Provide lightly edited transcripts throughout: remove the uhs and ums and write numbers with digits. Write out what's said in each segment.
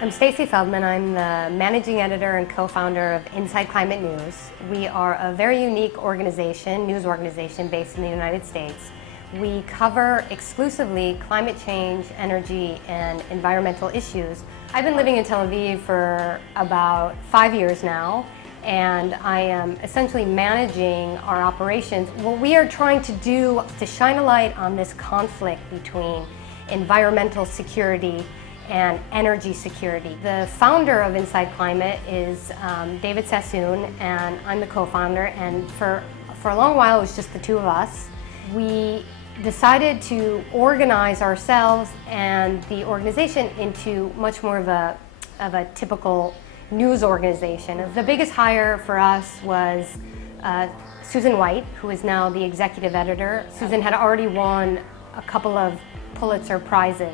I'm Stacy Feldman. I'm the managing editor and co-founder of Inside Climate News. We are a very unique organization, news organization based in the United States. We cover exclusively climate change, energy, and environmental issues. I've been living in Tel Aviv for about 5 years now, and I am essentially managing our operations. What we are trying to do is to shine a light on this conflict between environmental security and energy security. The founder of Inside Climate is David Sassoon, and I'm the co-founder, and for a long while it was just the two of us. We decided to organize ourselves and the organization into much more of a typical news organization. The biggest hire for us was Susan White, who is now the executive editor. Susan had already won a couple of Pulitzer Prizes.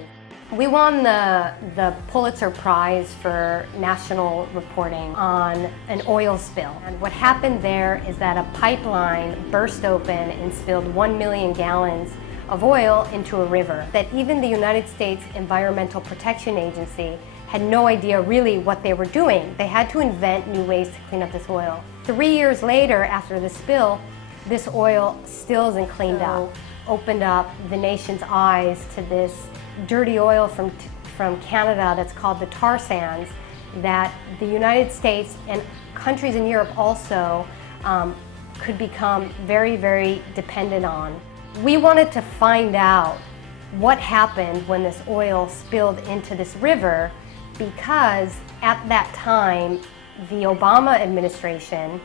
We won the Pulitzer Prize for national reporting on an oil spill. And what happened there is that a pipeline burst open and spilled 1 million gallons of oil into a river. That even the United States Environmental Protection Agency had no idea really what they were doing. They had to invent new ways to clean up this oil. 3 years later, after the spill, this oil still isn't cleaned up. Opened up the nation's eyes to this dirty oil from Canada that's called the tar sands that the United States and countries in Europe also could become very, very dependent on. We wanted to find out what happened when this oil spilled into this river, because at that time the Obama administration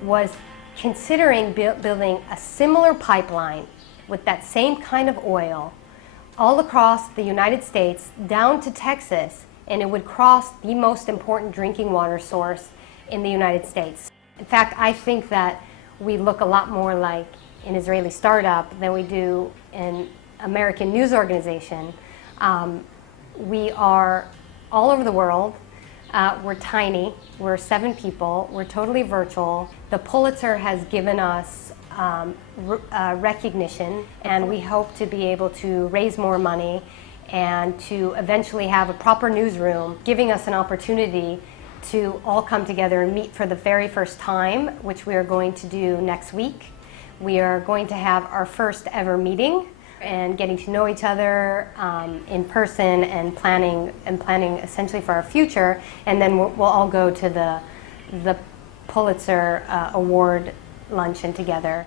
was considering building a similar pipeline with that same kind of oil all across the United States down to Texas, and it would cross the most important drinking water source in the United States. In fact, I think that we look a lot more like an Israeli startup than we do an American news organization. We are all over the world. We're tiny. We're 7 people. We're totally virtual. The Pulitzer has given us recognition, and we hope to be able to raise more money and to eventually have a proper newsroom, giving us an opportunity to all come together and meet for the very first time, which we are going to do next week. We are going to have our first ever meeting and getting to know each other in person and planning essentially for our future, and then we'll all go to the Pulitzer Award luncheon together.